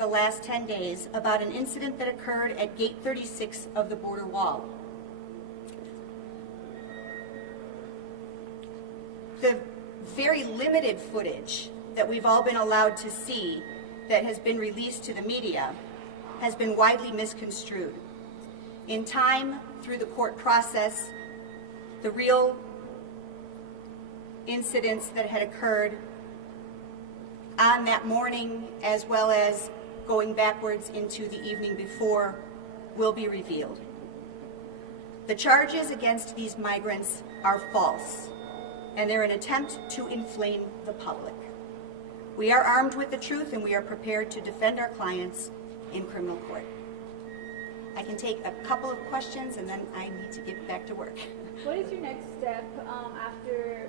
the last 10 days about an incident that occurred at Gate 36 of the border wall. The very limited footage that we've all been allowed to see that has been released to the media has been widely misconstrued. In time, through the court process, the real incidents that had occurred on that morning, as well as going backwards into the evening before, will be revealed. The charges against these migrants are false, and they're an attempt to inflame the public. We are armed with the truth, and we are prepared to defend our clients in criminal court. I can take a couple of questions, and then I need to get back to work. What is your next step after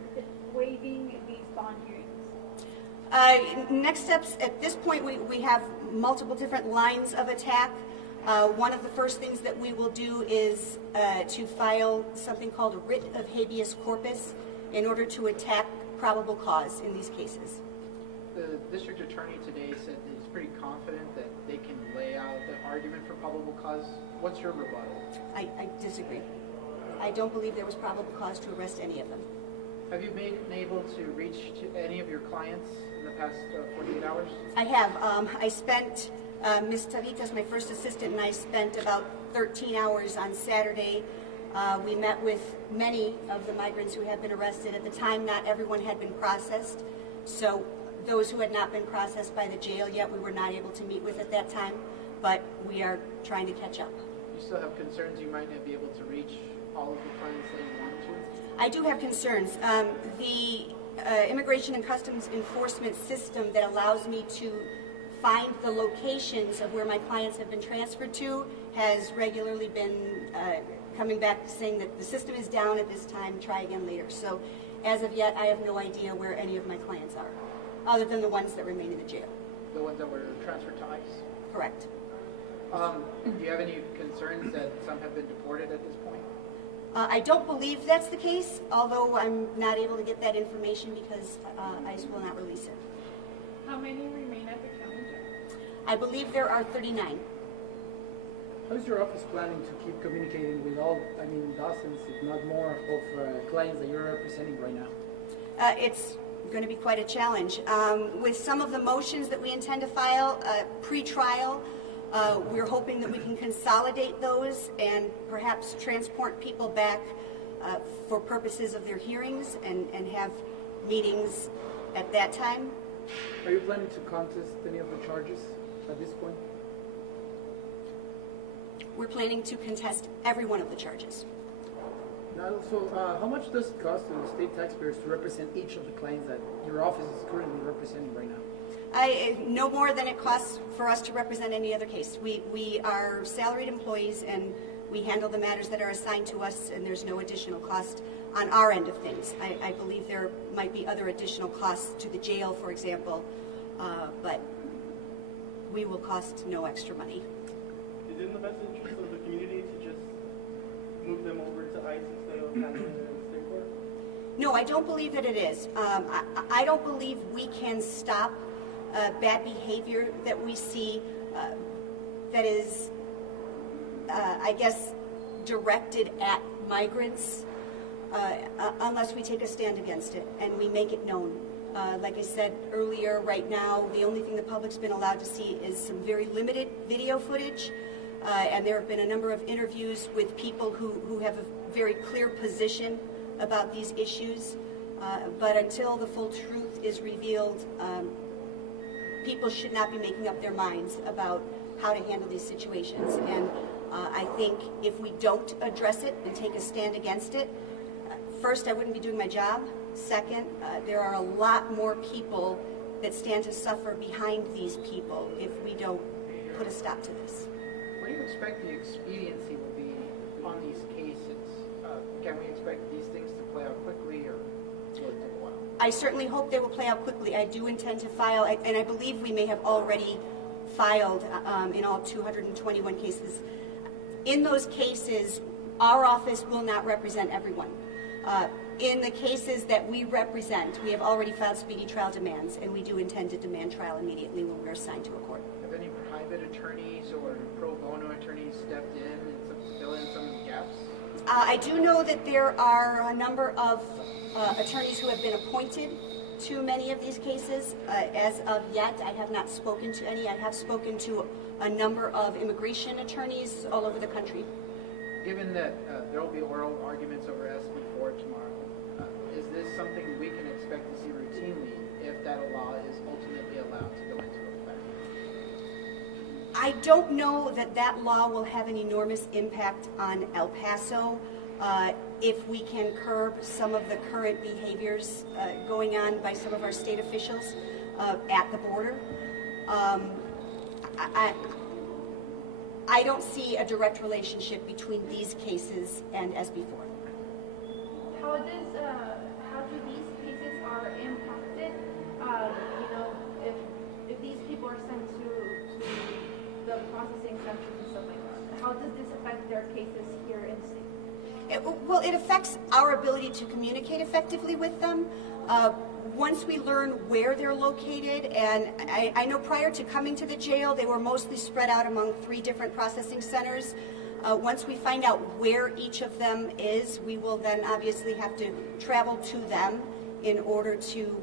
waiving these bond hearings? Next steps, at this point, we have multiple different lines of attack. One of the first things that we will do is to file something called a writ of habeas corpus in order to attack probable cause in these cases. The district attorney today said that he's pretty confident that they can lay out the argument for probable cause. What's your rebuttal? I disagree. I don't believe there was probable cause to arrest any of them. Have you been able to reach to any of your clients in the past 48 hours? I have. I spent, Ms. Tavitas, my first assistant, and I spent about 13 hours on Saturday. We met with many of the migrants who had been arrested. At the time, not everyone had been processed. So those who had not been processed by the jail yet, we were not able to meet with at that time, but we are trying to catch up. You still have concerns you might not be able to reach all of the clients that you want to? I do have concerns. The Immigration and Customs Enforcement system that allows me to find the locations of where my clients have been transferred to has regularly been coming back saying that the system is down at this time, try again later. So as of yet, I have no idea where any of my clients are, other than the ones that remain in the jail. The ones that were transferred to ICE? Correct. Do you have any concerns that some have been deported at this point? I don't believe that's the case, although I'm not able to get that information because ICE will not release it. How many remain at the county jail? I believe there are 39. How is your office planning to keep communicating with all, dozens, if not more, of clients that you're representing right now? It's going to be quite a challenge. With some of the motions that we intend to file pre-trial, we're hoping that we can consolidate those and perhaps transport people back for purposes of their hearings and have meetings at that time. Are you planning to contest any of the charges at this point? We're planning to contest every one of the charges. Now, also, how much does it cost to the state taxpayers to represent each of the clients that your office is currently representing right now? No more than it costs for us to represent any other case. We are salaried employees and we handle the matters that are assigned to us, and there's no additional cost on our end of things. I believe there might be other additional costs to the jail, for example, but we will cost no extra money. Is it in the best interest of the community to just move them over to ICE instead of handling it in the state court? No, I don't believe that it is. I don't believe we can stop bad behavior that we see that is, I guess, directed at migrants unless we take a stand against it and we make it known. Like I said earlier, right now, the only thing the public's been allowed to see is some very limited video footage, and there have been a number of interviews with people who have a very clear position about these issues. But until the full truth is revealed, people should not be making up their minds about how to handle these situations. And I think if we don't address it and take a stand against it, first, I wouldn't be doing my job. Second, there are a lot more people that stand to suffer behind these people if we don't put a stop to this. What do you expect the expediency will be on these cases? Can we expect these things to play out quickly, or will it take a while? I certainly hope they will play out quickly. I do intend to file, and I believe we may have already filed in all 221 cases. In those cases, our office will not represent everyone. In the cases that we represent, we have already filed speedy trial demands, and we do intend to demand trial immediately when we're assigned to a court. Have any private attorneys or pro bono attorneys stepped in and to fill in some of the gaps? I do know that there are a number of attorneys who have been appointed to many of these cases. As of yet, I have not spoken to any. I have spoken to a number of immigration attorneys all over the country. Given that there will be oral arguments over SB4 tomorrow, is this something we can expect to see routinely if that law is ultimately allowed to go into effect? I don't know that that law will have an enormous impact on El Paso if we can curb some of the current behaviors going on by some of our state officials at the border. I don't see a direct relationship between these cases and SB4. How do these cases are impacted? If these people are sent to the processing centers and stuff like that, how does this affect their cases here in the state? It affects our ability to communicate effectively with them. Once we learn where they're located, and I know prior to coming to the jail, they were mostly spread out among 3 different processing centers. Once we find out where each of them is, we will then obviously have to travel to them in order to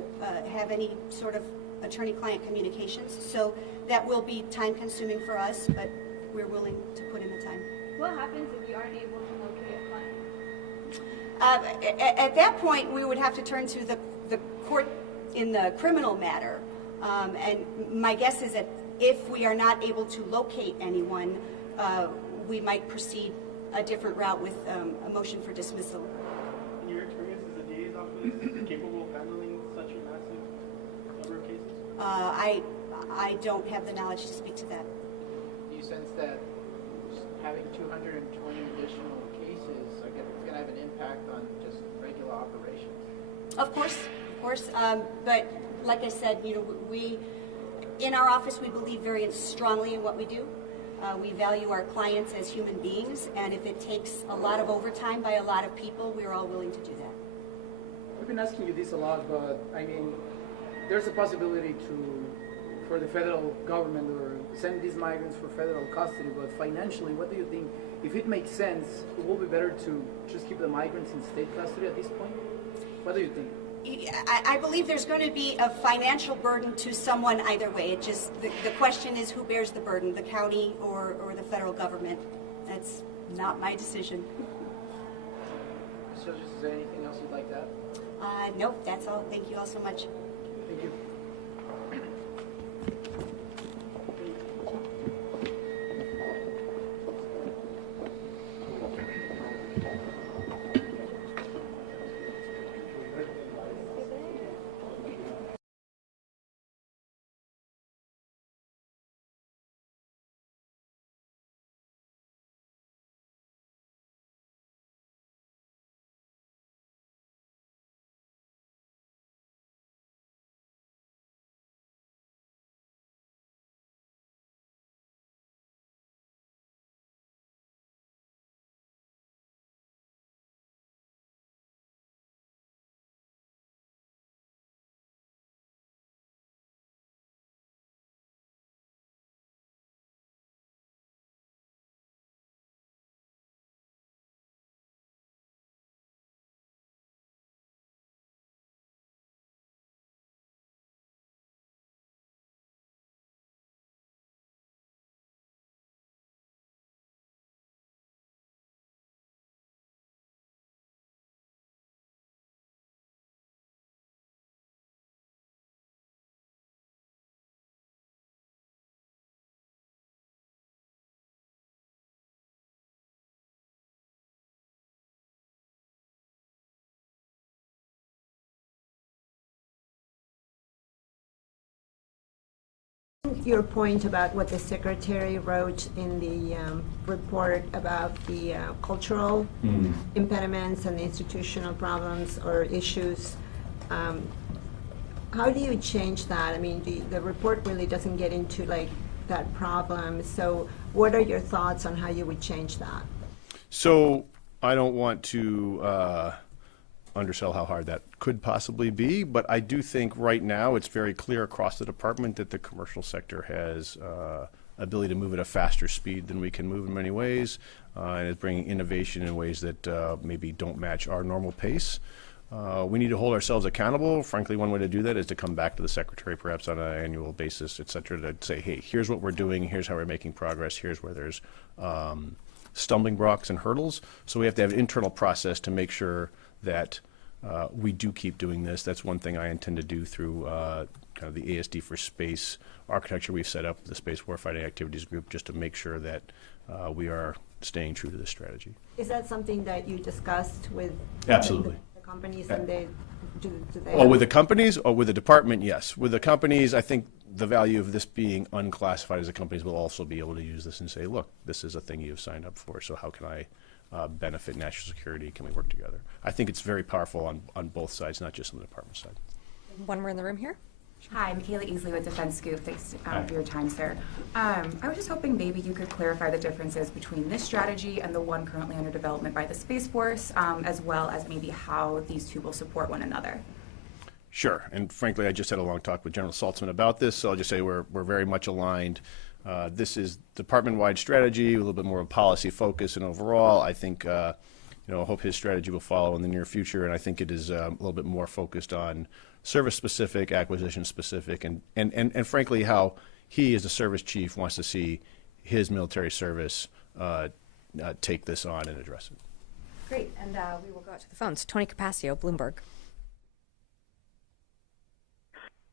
have any sort of attorney-client communications. So that will be time-consuming for us, but we're willing to put in the time. What happens if you aren't able to locate a client? At that point, we would have to turn to the court in the criminal matter. And my guess is that if we are not able to locate anyone, we might proceed a different route with a motion for dismissal. In your experience, is the DA's office capable of handling such a massive number of cases? I don't have the knowledge to speak to that. Do you sense that having 220 additional cases, I guess, it's going to have an impact on just regular operations? Of course. But like I said, we in our office we believe very strongly in what we do. We value our clients as human beings, and if it takes a lot of overtime by a lot of people, we're all willing to do that. I've been asking you this a lot, but I mean, there's a possibility for the federal government or send these migrants for federal custody, but financially, what do you think? If it makes sense, it will be better to just keep the migrants in state custody at this point? What do you think? I believe there's going to be a financial burden to someone either way. It just the question is who bears the burden, the county or the federal government. That's not my decision. So, is there anything else you'd like to add? Nope, that's all. Thank you all so much. Thank you. Your point about what the secretary wrote in the report about the cultural impediments and institutional problems or issues, how do you change that? I mean, the report really doesn't get into like that problem. So what are your thoughts on how you would change that? So I don't want to undersell how hard that could possibly be, but I do think right now it's very clear across the department that the commercial sector has ability to move at a faster speed than we can move in many ways, and is bringing innovation in ways that maybe don't match our normal pace. We need to hold ourselves accountable. Frankly, one way to do that is to come back to the Secretary perhaps on an annual basis, et cetera, to say, hey, here's what we're doing, here's how we're making progress, here's where there's stumbling blocks and hurdles. So we have to have an internal process to make sure that we do keep doing this. That's one thing I intend to do through kind of the ASD for Space architecture we've set up, the Space Warfighting Activities Group, just to make sure that we are staying true to this strategy. Is that something that you discussed with Absolutely. the companies, and they do they Or with the companies or with the department, yes. With the companies, I think the value of this being unclassified as the companies will also be able to use this and say, look, this is a thing you've signed up for, so how can I benefit national security? Can we work together? I think it's very powerful on both sides, not just on the department side. One more in the room here. Hi, I'm Kayla Easley with Defense Scoop. Thanks for your time, sir. I was just hoping maybe you could clarify the differences between this strategy and the one currently under development by the Space Force, as well as maybe how these two will support one another. Sure, and frankly, I just had a long talk with General Saltzman about this, so I'll just say we're very much aligned. This is department-wide strategy, a little bit more of policy focus, and overall, I think, I hope his strategy will follow in the near future, and I think it is a little bit more focused on service-specific, acquisition-specific, and frankly, how he, as a service chief, wants to see his military service take this on and address it. Great, and we will go out to the phones. Tony Capaccio, Bloomberg.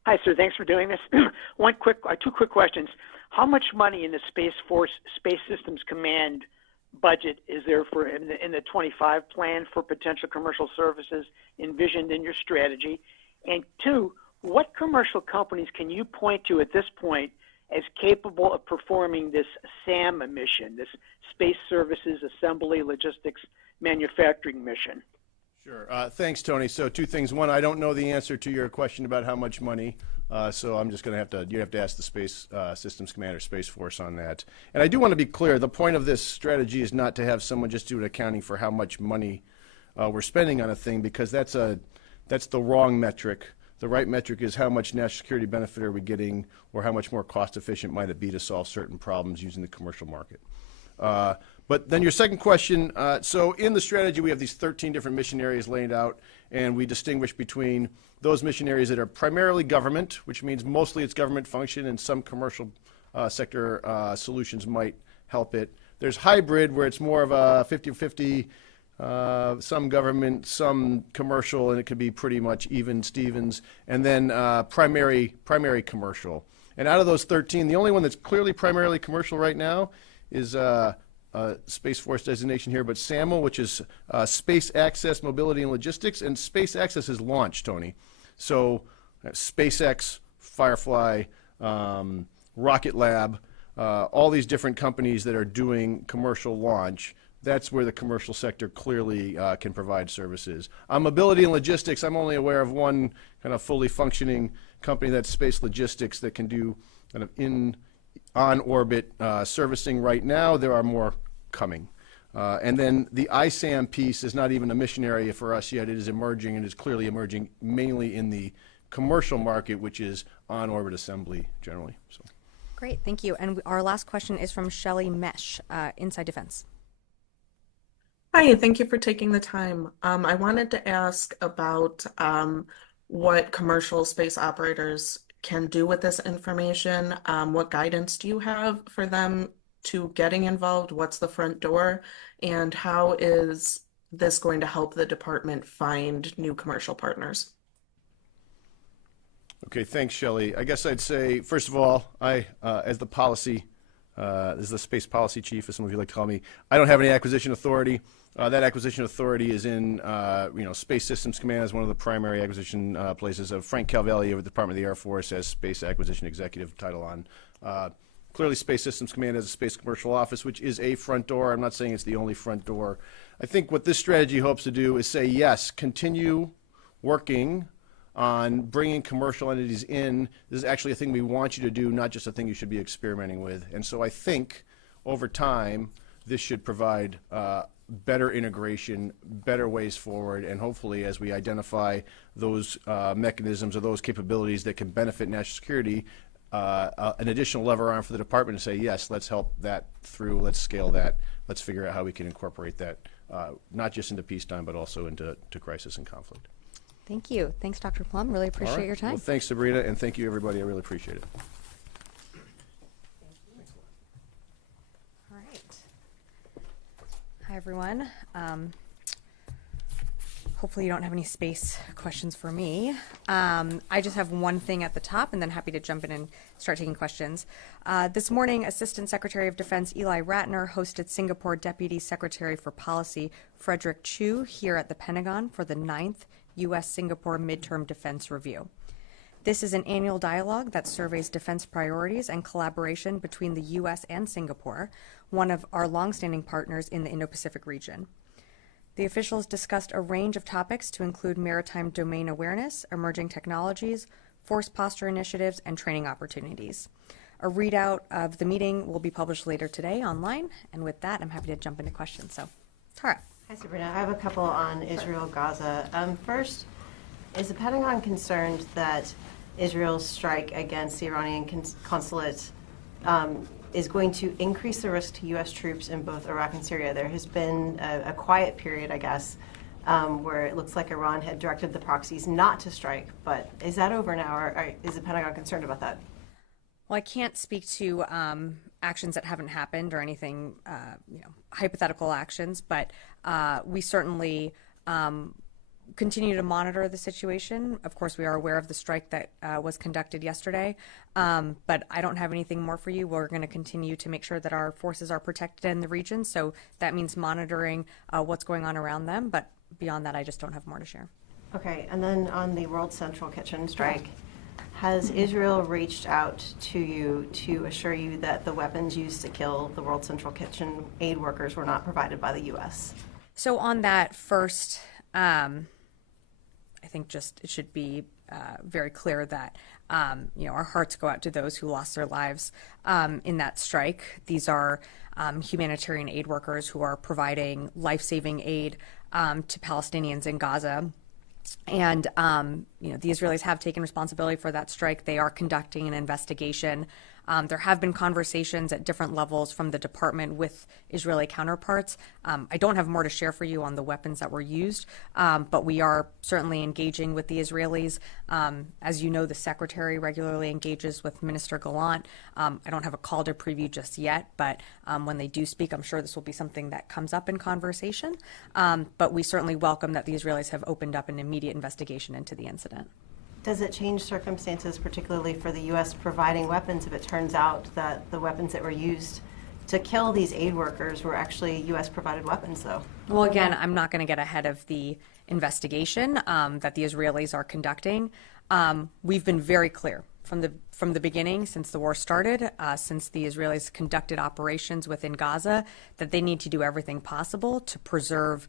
Hi, sir. Thanks for doing this. Two quick questions. How much money in the Space Force Space Systems Command budget is there for in the 25 plan for potential commercial services envisioned in your strategy? And two, what commercial companies can you point to at this point as capable of performing this SAM mission, this Space Services Assembly Logistics Manufacturing mission? Sure. Thanks, Tony. So two things. One, I don't know the answer to your question about how much money, so I'm just going to you have to ask the Space Systems Command or Space Force on that. And I do want to be clear, the point of this strategy is not to have someone just do an accounting for how much money we're spending on a thing, because that's the wrong metric. The right metric is how much national security benefit are we getting, or how much more cost efficient might it be to solve certain problems using the commercial market. But then your second question, so in the strategy we have these 13 different mission areas laid out, and we distinguish between those mission areas that are primarily government, which means mostly it's government function, and some commercial sector solutions might help it. There's hybrid, where it's more of a 50-50, some government, some commercial, and it could be pretty much even Stevens, and then primary commercial. And out of those 13, the only one that's clearly primarily commercial right now is Space Force designation here, but SAML, which is Space Access, Mobility, and Logistics, and Space Access is launch, Tony. So SpaceX, Firefly, Rocket Lab, all these different companies that are doing commercial launch, that's where the commercial sector clearly can provide services. On mobility and logistics, I'm only aware of one kind of fully functioning company, that's Space Logistics, that can do kind of on-orbit servicing right now. There are more coming. And then the ISAM piece is not even a mission area for us yet. It is emerging, and is clearly emerging mainly in the commercial market, which is on-orbit assembly generally. So. Great, thank you. And our last question is from Shelley Mesh, Inside Defense. Hi, thank you for taking the time. I wanted to ask about what commercial space operators can do with this information. What guidance do you have for them to getting involved? What's the front door? And how is this going to help the department find new commercial partners? Okay, thanks, Shelley. I guess I'd say, first of all, I, as the space policy chief, as some of you like to call me, I don't have any acquisition authority. That acquisition authority is in, Space Systems Command is one of the primary acquisition places. Frank Calvelli of the Department of the Air Force has Space Acquisition Executive title on. Clearly, Space Systems Command has a Space Commercial Office, which is a front door. I'm not saying it's the only front door. I think what this strategy hopes to do is say, yes, continue working on bringing commercial entities in. This is actually a thing we want you to do, not just a thing you should be experimenting with. And so I think over time, this should provide better integration, better ways forward, and hopefully as we identify those mechanisms or those capabilities that can benefit national security, an additional lever arm for the department to say, yes, let's help that through, let's scale that, let's figure out how we can incorporate that, not just into peacetime, but also into crisis and conflict. Thank you. Thanks, Dr. Plum. Really All appreciate right. your time. Well, thanks, Sabrina, and thank you, everybody. I really appreciate it. All right. Hi, everyone. Hopefully you don't have any space questions for me. I just have one thing at the top and then happy to jump in and start taking questions. This morning, Assistant Secretary of Defense Eli Ratner hosted Singapore Deputy Secretary for Policy Frederick Chu here at the Pentagon for the 9th U.S.-Singapore Midterm Defense Review. This is an annual dialogue that surveys defense priorities and collaboration between the U.S. and Singapore, one of our longstanding partners in the Indo-Pacific region. The officials discussed a range of topics to include maritime domain awareness, emerging technologies, force posture initiatives, and training opportunities. A readout of the meeting will be published later today online, and with that, I'm happy to jump into questions. So, Tara. Hi, Sabrina. I have a couple on Israel-Gaza. First, is the Pentagon concerned that Israel's strike against the Iranian consulate is going to increase the risk to U.S. troops in both Iraq and Syria? There has been a quiet period, I guess, where it looks like Iran had directed the proxies not to strike. But is that over now, or is the Pentagon concerned about that? Well, I can't speak to actions that haven't happened or anything, hypothetical actions, but we certainly continue to monitor the situation. Of course, we are aware of the strike that was conducted yesterday, but I don't have anything more for you. We're going to continue to make sure that our forces are protected in the region, so that means monitoring what's going on around them, but beyond that, I just don't have more to share. Okay, and then on the World Central Kitchen strike, has Israel reached out to you to assure you that the weapons used to kill the World Central Kitchen aid workers were not provided by the U.S.? So on that first, I think just it should be very clear that our hearts go out to those who lost their lives in that strike. These are humanitarian aid workers who are providing life-saving aid to Palestinians in Gaza. And the Israelis have taken responsibility for that strike. They are conducting an investigation. There have been conversations at different levels from the department with Israeli counterparts. I don't have more to share for you on the weapons that were used, but we are certainly engaging with the Israelis. As you know, the secretary regularly engages with Minister Gallant. I don't have a call to preview just yet, but when they do speak, I'm sure this will be something that comes up in conversation. But we certainly welcome that the Israelis have opened up an immediate investigation into the incident. Does it change circumstances, particularly for the U.S. providing weapons, if it turns out that the weapons that were used to kill these aid workers were actually U.S. provided weapons, though? Well, again, I'm not going to get ahead of the investigation that the Israelis are conducting. We've been very clear from the beginning, since the war started, since the Israelis conducted operations within Gaza, that they need to do everything possible to preserve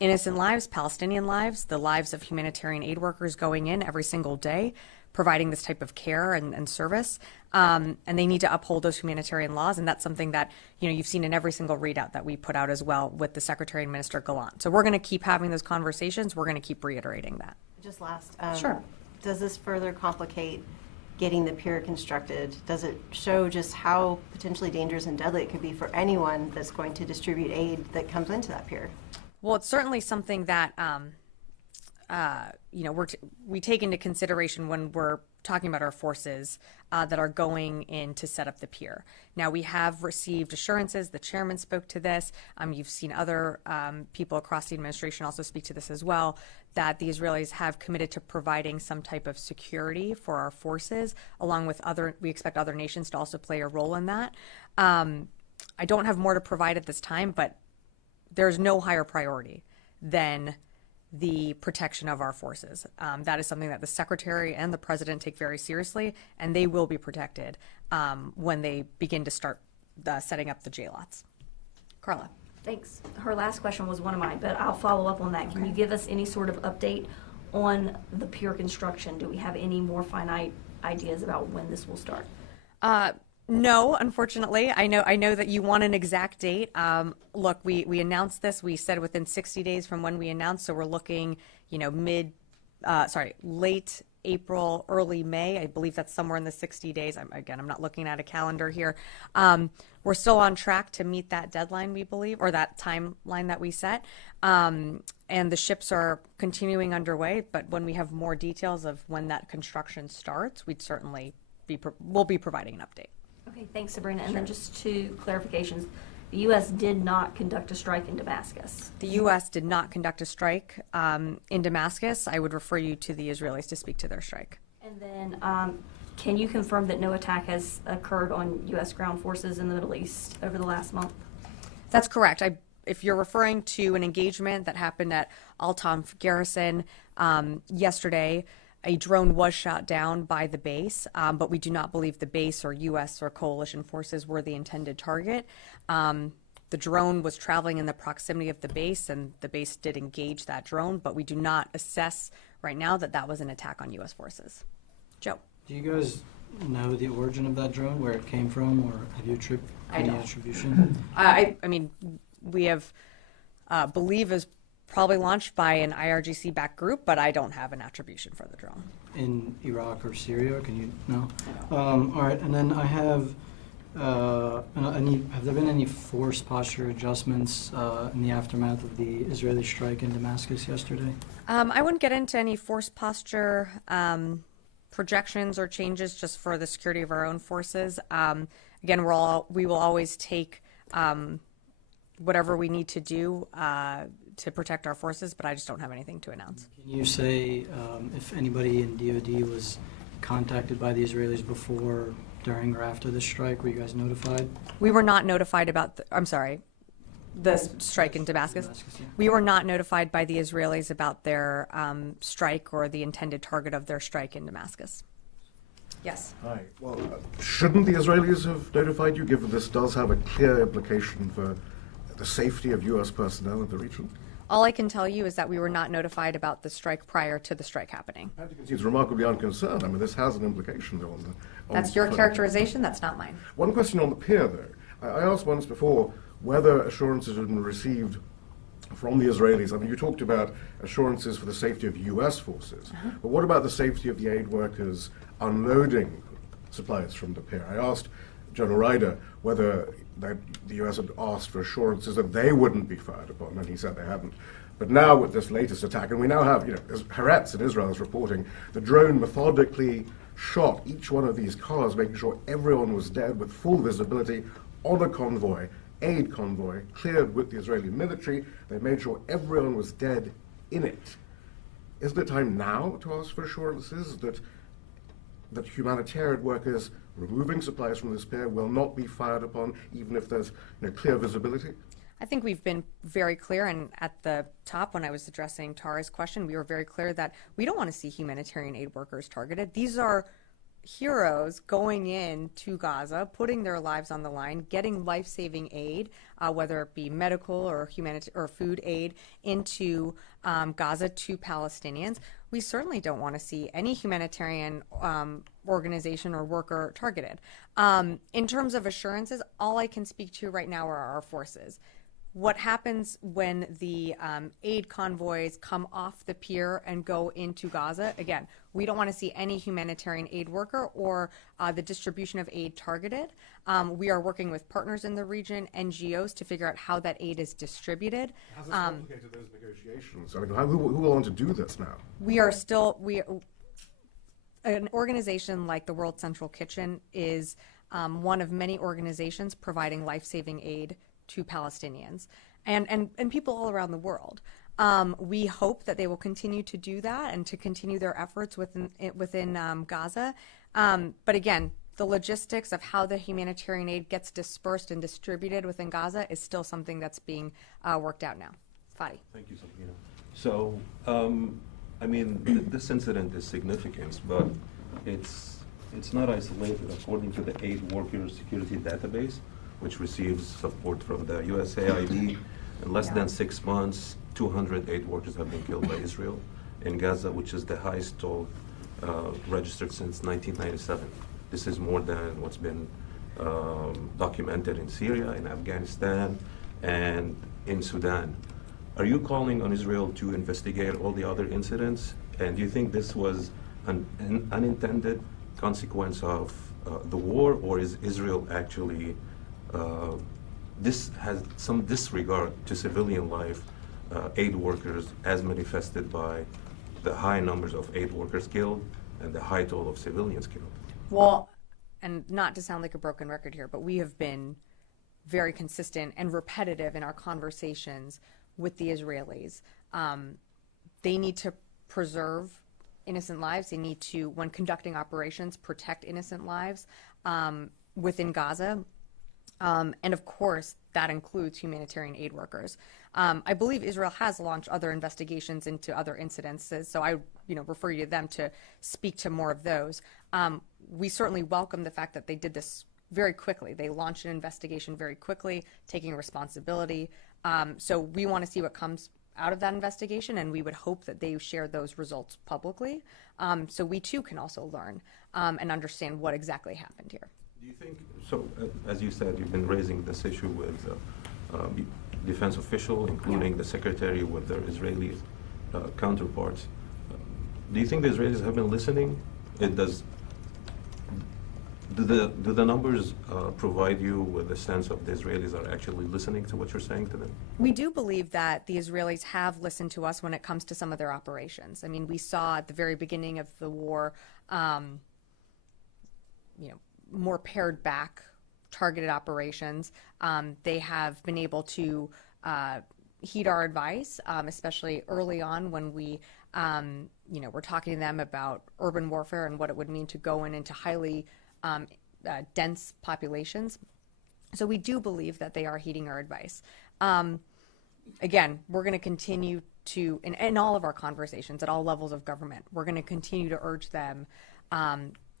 innocent lives, Palestinian lives, the lives of humanitarian aid workers going in every single day, providing this type of care and service. And they need to uphold those humanitarian laws. And that's something that, you've seen in every single readout that we put out as well with the Secretary and Minister Gallant. So we're going to keep having those conversations. We're going to keep reiterating that. Just last, sure. Does this further complicate getting the pier constructed? Does it show just how potentially dangerous and deadly it could be for anyone that's going to distribute aid that comes into that pier? Well, it's certainly something that we take into consideration when we're talking about our forces that are going in to set up the pier. Now, we have received assurances. The chairman spoke to this. You've seen other people across the administration also speak to this as well, that the Israelis have committed to providing some type of security for our forces, along with we expect other nations to also play a role in that. I don't have more to provide at this time, but there's no higher priority than the protection of our forces. That is something that the Secretary and the President take very seriously, and they will be protected when they begin to start setting up the JLOTs. Carla. Thanks. Her last question was one of mine, but I'll follow up on that. Can you give us any sort of update on the pier construction? Do we have any more finite ideas about when this will start? No, unfortunately. I know that you want an exact date. Look, we announced this. We said within 60 days from when we announced, so we're looking, late April, early May. I believe that's somewhere in the 60 days. I'm not looking at a calendar here. We're still on track to meet that deadline, we believe, or that timeline that we set. And the ships are continuing underway, but when we have more details of when that construction starts, we'll be providing an update. Okay, thanks, Sabrina. And then just two clarifications. The U.S. did not conduct a strike in Damascus. The U.S. did not conduct a strike in Damascus. I would refer you to the Israelis to speak to their strike. And then can you confirm that no attack has occurred on U.S. ground forces in the Middle East over the last month? That's correct. If you're referring to an engagement that happened at Al-Tanf Garrison yesterday, a drone was shot down by the base, but we do not believe the base or U.S. or coalition forces were the intended target. The drone was traveling in the proximity of the base, and the base did engage that drone, but we do not assess right now that that was an attack on U.S. forces. Joe. Do you guys know the origin of that drone, where it came from, or have you any attribution? I mean, we have believe is probably launched by an IRGC-backed group, but I don't have an attribution for the drone. In Iraq or Syria, can you know? All right, and then I have, have there been any force posture adjustments in the aftermath of the Israeli strike in Damascus yesterday? I wouldn't get into any force posture projections or changes just for the security of our own forces. Again, we will always take whatever we need to do to protect our forces, but I just don't have anything to announce. Can you say if anybody in DoD was contacted by the Israelis before, during, or after the strike? Were you guys notified? We were not notified about the strike in Damascus. Yeah. We were not notified by the Israelis about their strike or the intended target of their strike in Damascus. Yes. Hi. Well, shouldn't the Israelis have notified you, given this does have a clear implication for the safety of U.S. personnel in the region? All I can tell you is that we were not notified about the strike prior to the strike happening. As you can see, it's remarkably unconcerned. I mean, this has an implication, though, on the... That's your characterization. That's not mine. One question on the pier, though. I asked once before whether assurances had been received from the Israelis. I mean, you talked about assurances for the safety of U.S. forces, but what about the safety of the aid workers unloading supplies from the pier? I asked General Ryder whether the U.S. had asked for assurances that they wouldn't be fired upon, and he said they hadn't. But now with this latest attack, and we now have, as Haaretz in Israel is reporting, the drone methodically shot each one of these cars, making sure everyone was dead with full visibility on a convoy, aid convoy, cleared with the Israeli military. They made sure everyone was dead in it. Isn't it time now to ask for assurances that humanitarian workers removing supplies from this pier will not be fired upon, even if there's clear visibility? I think we've been very clear, and at the top when I was addressing Tara's question, we were very clear that we don't want to see humanitarian aid workers targeted. These are heroes going in to Gaza, putting their lives on the line, getting life-saving aid, whether it be medical or or food aid, into Gaza to Palestinians. We certainly don't want to see any humanitarian organization or worker targeted. In terms of assurances, all I can speak to right now are our forces. What happens when the aid convoys come off the pier and go into Gaza? Again, we don't want to see any humanitarian aid worker or the distribution of aid targeted. We are working with partners in the region, NGOs, to figure out how that aid is distributed. Has this complicated those negotiations? I mean, who will want to do this now? An organization like the World Central Kitchen is one of many organizations providing life-saving aid to Palestinians and people all around the world. We hope that they will continue to do that and to continue their efforts within Gaza. But again, the logistics of how the humanitarian aid gets dispersed and distributed within Gaza is still something that's being worked out now. Fadi. Thank you, Sabrina. So, I mean, this incident is significant, but it's not isolated. According to the Aid Workers Security Database, which receives support from the USAID, in less than 6 months, 200 aid workers have been killed by Israel in Gaza, which is the highest toll registered since 1997. This is more than what's been documented in Syria, in Afghanistan, and in Sudan. Are you calling on Israel to investigate all the other incidents? And do you think this was an unintended consequence of the war, or is Israel actually this has some disregard to civilian life, aid workers, as manifested by the high numbers of aid workers killed and the high toll of civilians killed? Well, and not to sound like a broken record here, but we have been very consistent and repetitive in our conversations with the Israelis. They need to preserve innocent lives. They need to, when conducting operations, protect innocent lives within Gaza. And of course, that includes humanitarian aid workers. I believe Israel has launched other investigations into other incidences, so I refer you to them to speak to more of those. We certainly welcome the fact that they did this very quickly. They launched an investigation very quickly, taking responsibility. So we want to see what comes out of that investigation, and we would hope that they share those results publicly, so we too can also learn and understand what exactly happened here. Do you think, so as you said, you've been raising this issue with defense officials, including the secretary, with their Israeli counterparts. Do you think the Israelis have been listening? Do the numbers provide you with a sense of the Israelis are actually listening to what you're saying to them? We do believe that the Israelis have listened to us when it comes to some of their operations. I mean, we saw at the very beginning of the war, more pared back, targeted operations. They have been able to heed our advice, especially early on when we, were talking to them about urban warfare and what it would mean to go into highly dense populations. So we do believe that they are heeding our advice. Again, we're going to continue to, in all of our conversations at all levels of government, we're going to continue to urge them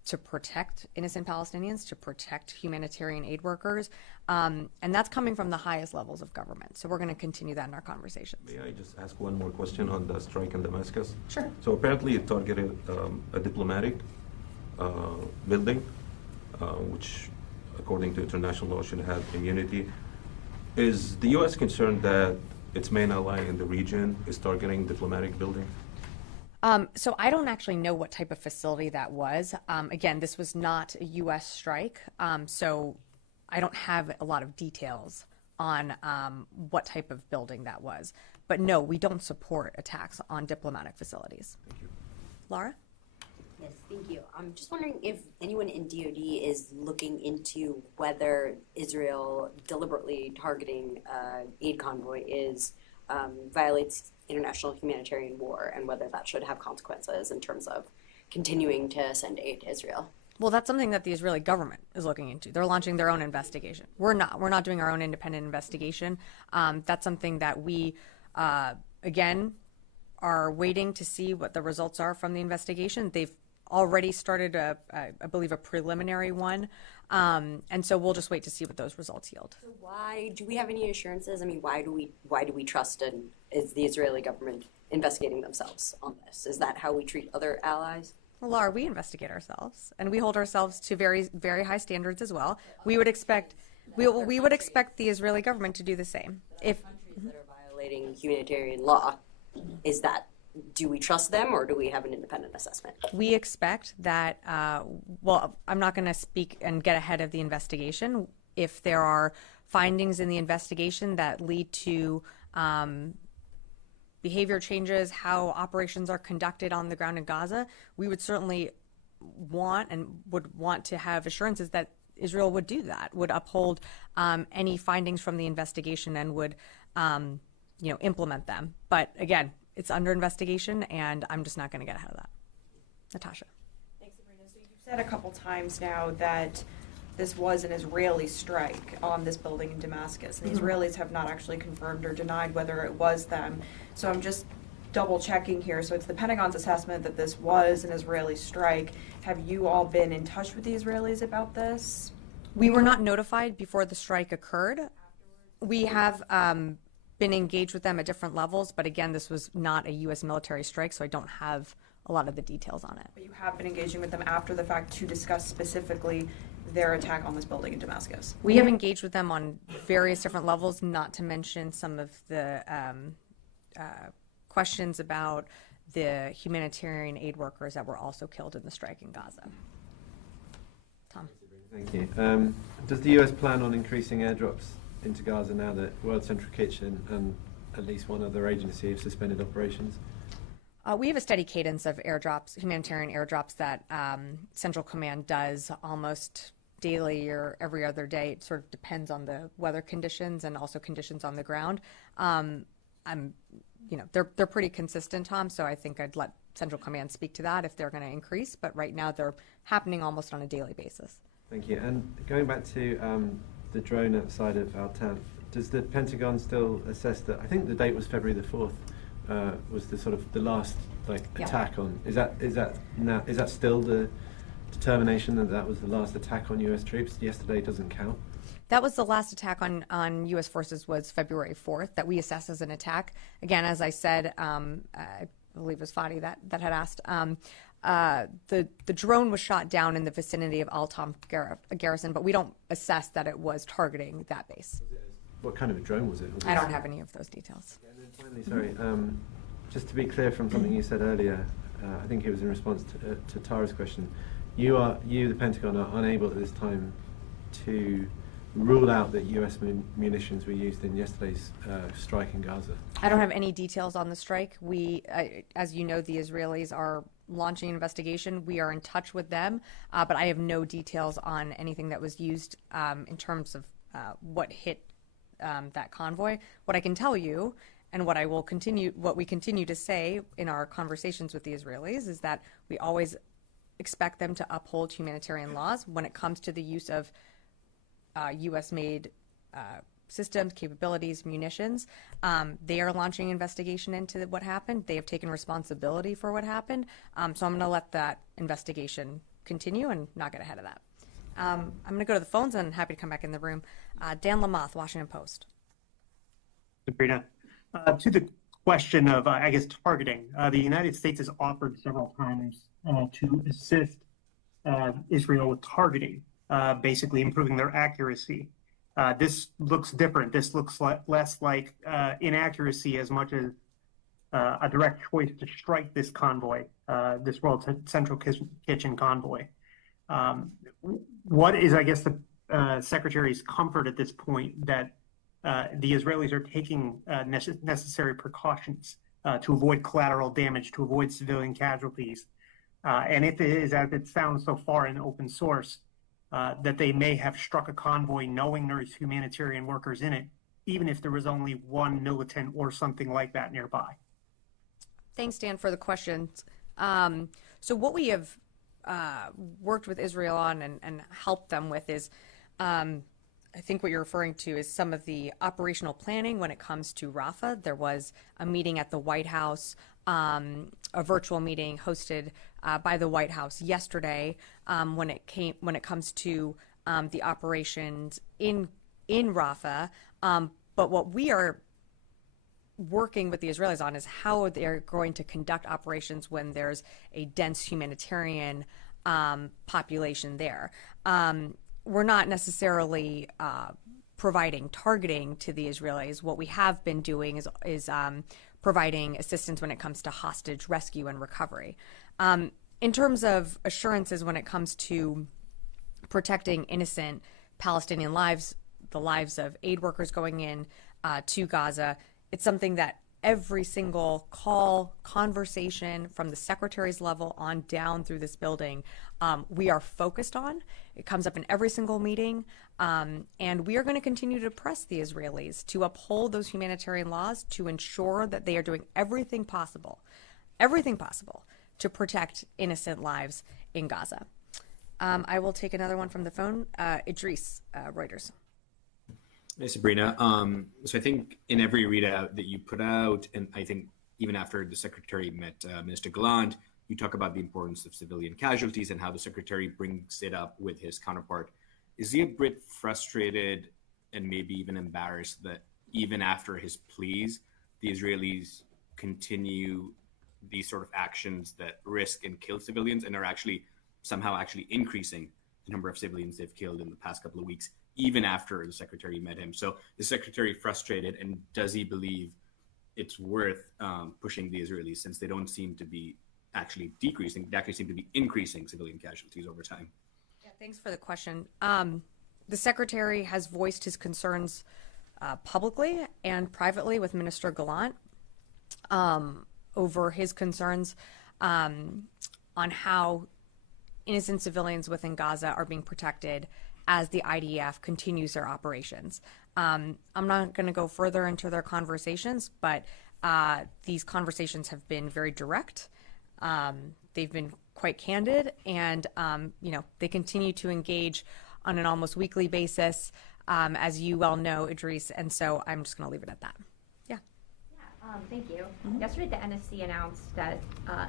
to protect innocent Palestinians, to protect humanitarian aid workers, and that's coming from the highest levels of government. So we're going to continue that in our conversations. May I just ask one more question on the strike in Damascus? Sure. So apparently it targeted a diplomatic building, which, according to international law, should have immunity. Is the U.S. concerned that its main ally in the region is targeting diplomatic buildings? So I don't actually know what type of facility that was. Again, this was not a U.S. strike, so I don't have a lot of details on what type of building that was. But no, we don't support attacks on diplomatic facilities. Thank you. Laura? Yes, thank you. I'm just wondering if anyone in DoD is looking into whether Israel deliberately targeting aid convoy violates international humanitarian war, and whether that should have consequences in terms of continuing to send aid to Israel. Well, that's something that the Israeli government is looking into. They're launching their own investigation. We're not doing our own independent investigation. That's something that we, again, are waiting to see what the results are from the investigation. They've already started, I believe, a preliminary one. And so we'll just wait to see what those results yield. So why do we have any assurances? I mean, why do we trust and is the Israeli government investigating themselves on this? Is that how we treat other allies? Well, Laura, we investigate ourselves, and we hold ourselves to very, very high standards as well. We would expect the Israeli government to do the same. If countries that are violating humanitarian law, do we trust them, or do we have an independent assessment? We expect that, I'm not going to speak and get ahead of the investigation. If there are findings in the investigation that lead to behavior changes, how operations are conducted on the ground in Gaza, we would certainly want to have assurances that Israel would do that, would uphold any findings from the investigation and would, implement them. But again, it's under investigation, and I'm just not going to get ahead of that. Natasha. Thanks, Sabrina. So you've said a couple times now that this was an Israeli strike on this building in Damascus, and the Israelis have not actually confirmed or denied whether it was them. So I'm just double checking here. So it's the Pentagon's assessment that this was an Israeli strike. Have you all been in touch with the Israelis about this? We were not notified before the strike occurred. We have been engaged with them at different levels, but again, this was not a U.S. military strike, so I don't have a lot of the details on it. But you have been engaging with them after the fact to discuss specifically their attack on this building in Damascus? We have engaged with them on various different levels, not to mention some of the questions about the humanitarian aid workers that were also killed in the strike in Gaza. Tom. Thank you. Does the US plan on increasing airdrops into Gaza now that World Central Kitchen and at least one other agency have suspended operations? We have a steady cadence of airdrops, humanitarian airdrops that Central Command does almost daily or every other day. It sort of depends on the weather conditions and also conditions on the ground. They're pretty consistent, Tom, so I think I'd let Central Command speak to that if they're going to increase, but right now they're happening almost on a daily basis. Thank you. And going back to the drone outside of Al Tan, does the Pentagon still assess that? I think the date was February the 4th. Was the sort of the last attack on? Is that still the determination that was the last attack on U.S. troops? Yesterday doesn't count. That was the last attack on U.S. forces was February 4th that we assess as an attack. Again, as I said, I believe it was Fadi that had asked. The drone was shot down in the vicinity of Al Tam garrison, but we don't assess that it was targeting that base. What kind of a drone was it? I don't have any of those details. And then finally, sorry, just to be clear from something you said earlier, I think it was in response to Tara's question. You, the Pentagon, are unable at this time to rule out that U.S. munitions were used in yesterday's strike in Gaza. I don't have any details on the strike. As you know, the Israelis are launching an investigation. We are in touch with them, but I have no details on anything that was used in terms of what hit that convoy. What I can tell you, and what we continue to say in our conversations with the Israelis, is that we always expect them to uphold humanitarian laws when it comes to the use of U.S.-made systems, capabilities, munitions. They are launching an investigation into what happened. They have taken responsibility for what happened. So I'm going to let that investigation continue and not get ahead of that. I'm going to go to the phones and happy to come back in the room. Dan Lamoth, Washington Post. Sabrina, to the question of, targeting, the United States has offered several times to assist Israel with targeting, basically improving their accuracy. This looks different. This looks less like inaccuracy as much as a direct choice to strike this convoy, this World Central Kitchen convoy. What is, the Secretary's comfort at this point that the Israelis are taking necessary precautions to avoid collateral damage, to avoid civilian casualties? And if it is, as it sounds so far in open source, that they may have struck a convoy knowing there's humanitarian workers in it, even if there was only one militant or something like that nearby. Thanks, Dan, for the questions. So what we have worked with Israel on and helped them with is, I think what you're referring to is some of the operational planning when it comes to Rafah. There was a meeting at the White House, a virtual meeting hosted by the White House yesterday when it comes to the operations in Rafah. But what we are working with the Israelis on is how they're going to conduct operations when there's a dense humanitarian population there. We're not necessarily providing targeting to the Israelis. What we have been doing is providing assistance when it comes to hostage rescue and recovery. In terms of assurances when it comes to protecting innocent Palestinian lives, the lives of aid workers going in to Gaza, it's something that every single call, conversation from the secretary's level on down through this building, we are focused on. It comes up in every single meeting, and we are going to continue to press the Israelis to uphold those humanitarian laws to ensure that they are doing everything possible to protect innocent lives in Gaza. I will take another one from the phone. Idris, Reuters. Hey, Sabrina. So I think in every readout that you put out, and I think even after the Secretary met Minister Gallant, you talk about the importance of civilian casualties and how the Secretary brings it up with his counterpart. Is he a bit frustrated and maybe even embarrassed that even after his pleas, the Israelis continue these sort of actions that risk and kill civilians and are somehow increasing the number of civilians they've killed in the past couple of weeks, even after the Secretary met him? So the Secretary frustrated, and does he believe it's worth pushing the Israelis, since they don't seem to be actually decreasing, they actually seem to be increasing civilian casualties over time. Yeah, thanks for the question. The Secretary has voiced his concerns publicly and privately with Minister Gallant over his concerns on how innocent civilians within Gaza are being protected as the IDF continues their operations. I'm not going to go further into their conversations, but these conversations have been very direct. They've been quite candid, and they continue to engage on an almost weekly basis, as you well know, Idris. And so I'm just going to leave it at that. Yeah. Thank you. Yesterday, the NSC announced that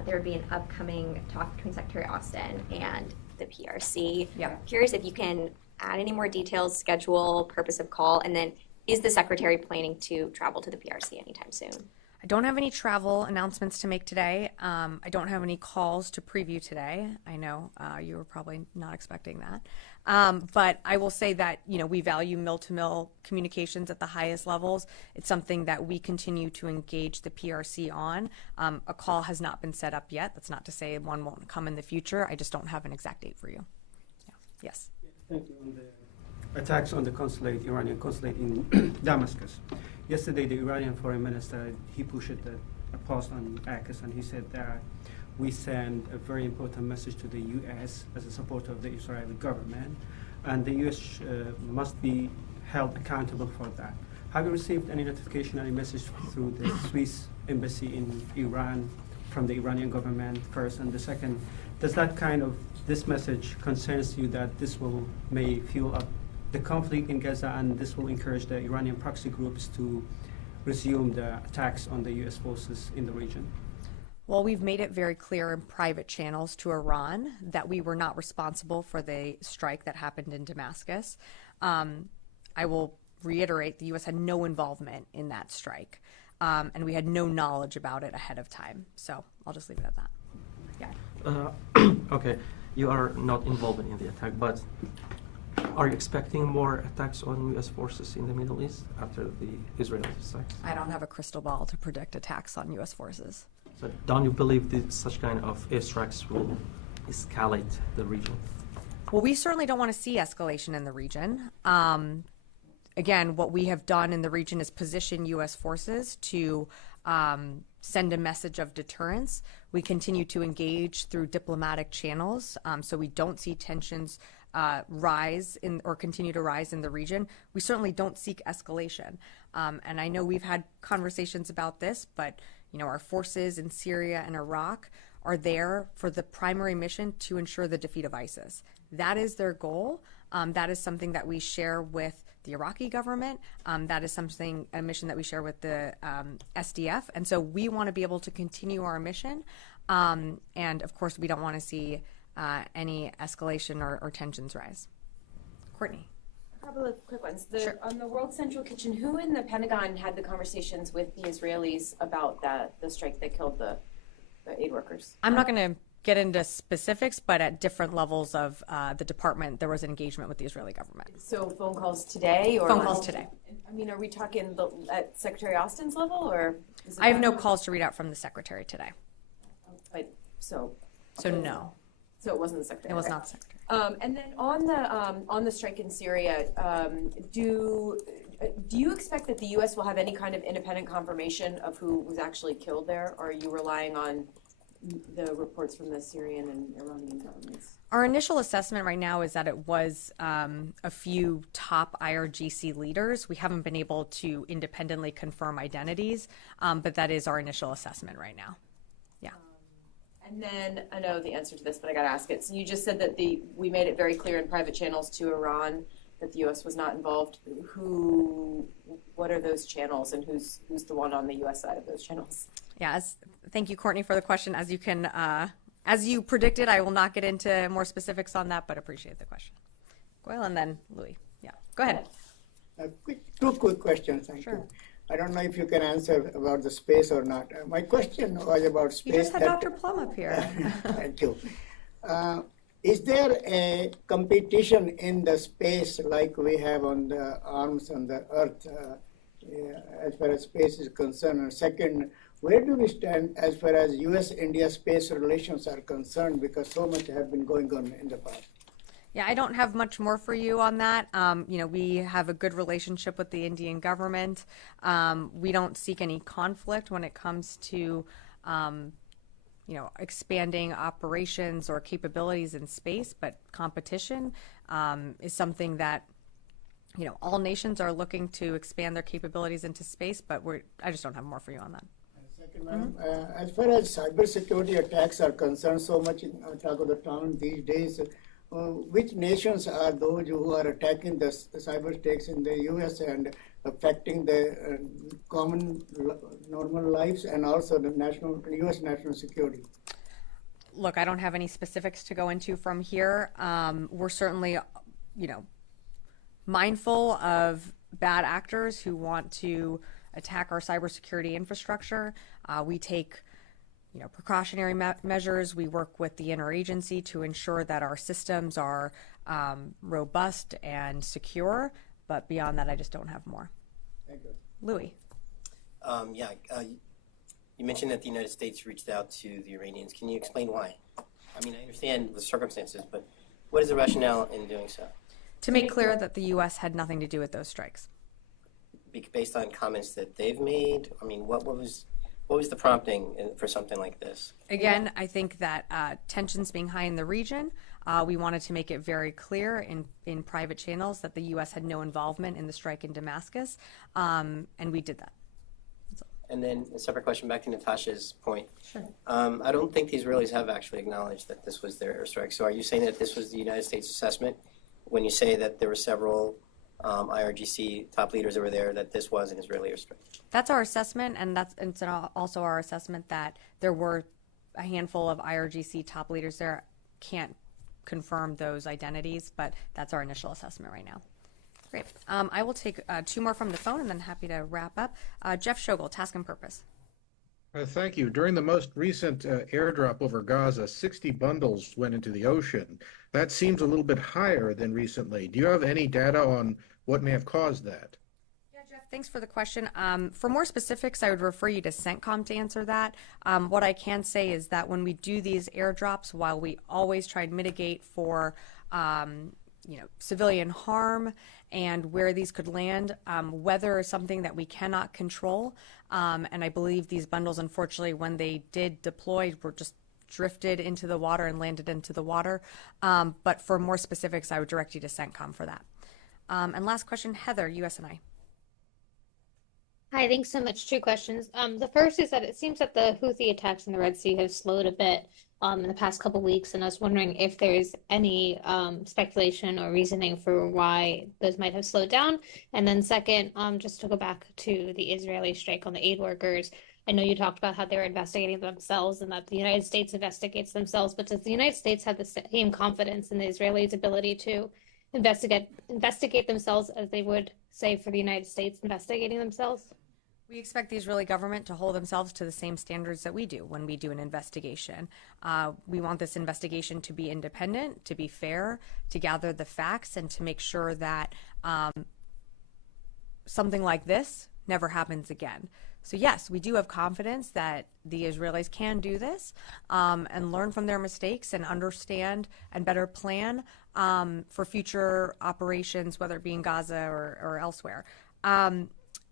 there would be an upcoming talk between Secretary Austin and the PRC. Curious if you can add any more details, schedule, purpose of call, and then is the Secretary planning to travel to the PRC anytime soon? I don't have any travel announcements to make today. I don't have any calls to preview today. I know you were probably not expecting that. But I will say that, we value mill-to-mill communications at the highest levels. It's something that we continue to engage the PRC on. A call has not been set up yet. That's not to say one won't come in the future. I just don't have an exact date for you. Yeah. Yes. Thank you. On the attacks on the consulate, Iranian consulate in Damascus. Yesterday, the Iranian foreign minister, he pushed a post on X, and he said that we send a very important message to the U.S. as a supporter of the Israeli government, and the U.S. Must be held accountable for that. Have you received any notification, any message through the Swiss embassy in Iran from the Iranian government first? And the second, does that this message concerns you that this may fuel up the conflict in Gaza, and this will encourage the Iranian proxy groups to resume the attacks on the U.S. forces in the region? Well, we've made it very clear in private channels to Iran that we were not responsible for the strike that happened in Damascus. I will reiterate, the U.S. had no involvement in that strike, and we had no knowledge about it ahead of time. So I'll just leave it at that. Yeah. Okay, you are not involved in the attack, but are you expecting more attacks on U.S. forces in the Middle East after the Israeli strikes? I don't have a crystal ball to predict attacks on U.S. forces. So don't you believe that such kind of airstrikes will escalate the region? Well, we certainly don't want to see escalation in the region. Again, what we have done in the region is position U.S. forces to send a message of deterrence. We continue to engage through diplomatic channels, so we don't see tensions rise or continue to rise in the region. We certainly don't seek escalation. And I know we've had conversations about this, but our forces in Syria and Iraq are there for the primary mission to ensure the defeat of ISIS. That is their goal. That is something that we share with the Iraqi government. That is a mission that we share with the SDF. And so we want to be able to continue our mission. And of course, we don't want to see any escalation or tensions rise. Courtney. A couple of quick ones. Sure. On the World Central Kitchen, who in the Pentagon had the conversations with the Israelis about the strike that killed the aid workers? I'm not going to get into specifics, but at different levels of the department, there was engagement with the Israeli government. So phone calls today? Or phone calls today. I mean, are we talking at Secretary Austin's level, or? I have no calls to read out from the Secretary today. But so no. So it wasn't the Secretary. It was not the Secretary. And then on the strike in Syria, do you expect that the U.S. will have any kind of independent confirmation of who was actually killed there, or are you relying on the reports from the Syrian and Iranian governments? Our initial assessment right now is that it was a few top IRGC leaders. We haven't been able to independently confirm identities, but that is our initial assessment right now. Yeah. And then I know the answer to this, but I got to ask it. So you just said that we made it very clear in private channels to Iran that the U.S. was not involved. What are those channels, and who's the one on the U.S. side of those channels? Yes. Thank you, Courtney, for the question. As you predicted, I will not get into more specifics on that, but appreciate the question. Goyle and then Louis. Yeah. Go ahead. Two quick questions. Thank you. I don't know if you can answer about the space or not. My question was about space. You just had Dr. Plum up here. Thank you. Is there a competition in the space like we have on the arms on the Earth as far as space is concerned? And second, where do we stand as far as U.S.-India space relations are concerned? Because so much have been going on in the past. Yeah, I don't have much more for you on that. We have a good relationship with the Indian government. We don't seek any conflict when it comes to, expanding operations or capabilities in space, but competition is something that, all nations are looking to expand their capabilities into space, but I just don't have more for you on that. Second, ma'am, as far as cybersecurity attacks are concerned, so much in talk of the town these days. Which nations are those who are attacking the cyber attacks in the U.S. and affecting the common normal lives and also the U.S. national security? Look, I don't have any specifics to go into from here. We're certainly, mindful of bad actors who want to attack our cybersecurity infrastructure. We take precautionary measures. We work with the interagency to ensure that our systems are robust and secure. But beyond that, I just don't have more. Thank you. Louis. You mentioned that the United States reached out to the Iranians. Can you explain why? I mean, I understand the circumstances, but what is the rationale in doing so? To make clear that the U.S. had nothing to do with those strikes. Based on comments that they've made? I mean, what was the prompting for something like this? Again, I think that tensions being high in the region, we wanted to make it very clear in private channels that the U.S. had no involvement in the strike in Damascus, and we did that. And then a separate question back to Natasha's point. Sure. I don't think the Israelis have actually acknowledged that this was their airstrike. So are you saying that this was the United States assessment when you say that there were several IRGC top leaders that were there, that this was an Israeli airstrike? That's our assessment, and it's also our assessment that there were a handful of IRGC top leaders there. Can't confirm those identities, but that's our initial assessment right now. Great. I will take two more from the phone and then happy to wrap up. Jeff Shogel, Task and Purpose. Thank you. During the most recent airdrop over Gaza, 60 bundles went into the ocean. That seems a little bit higher than recently. Do you have any data on what may have caused that? Yeah, Jeff, thanks for the question. For more specifics, I would refer you to CENTCOM to answer that. What I can say is that when we do these airdrops, while we always try to mitigate for civilian harm and where these could land, weather is something that we cannot control. And I believe these bundles, unfortunately, when they did deploy, were just drifted into the water and landed into the water. But for more specifics, I would direct you to CENTCOM for that. And last question, Heather, USNI. Hi, thanks so much. Two questions. The first is that it seems that the Houthi attacks in the Red Sea have slowed a bit in the past couple weeks, and I was wondering if there's any speculation or reasoning for why those might have slowed down. And then second, just to go back to the Israeli strike on the aid workers, I know you talked about how they're investigating themselves and that the United States investigates themselves, but does the United States have the same confidence in the Israelis' ability to investigate themselves as they would, say, for the United States investigating themselves? We expect the Israeli government to hold themselves to the same standards that we do when we do an investigation. We want this investigation to be independent, to be fair, to gather the facts, and to make sure that something like this never happens again. So yes, we do have confidence that the Israelis can do this and learn from their mistakes and understand and better plan for future operations, whether it be in Gaza or elsewhere.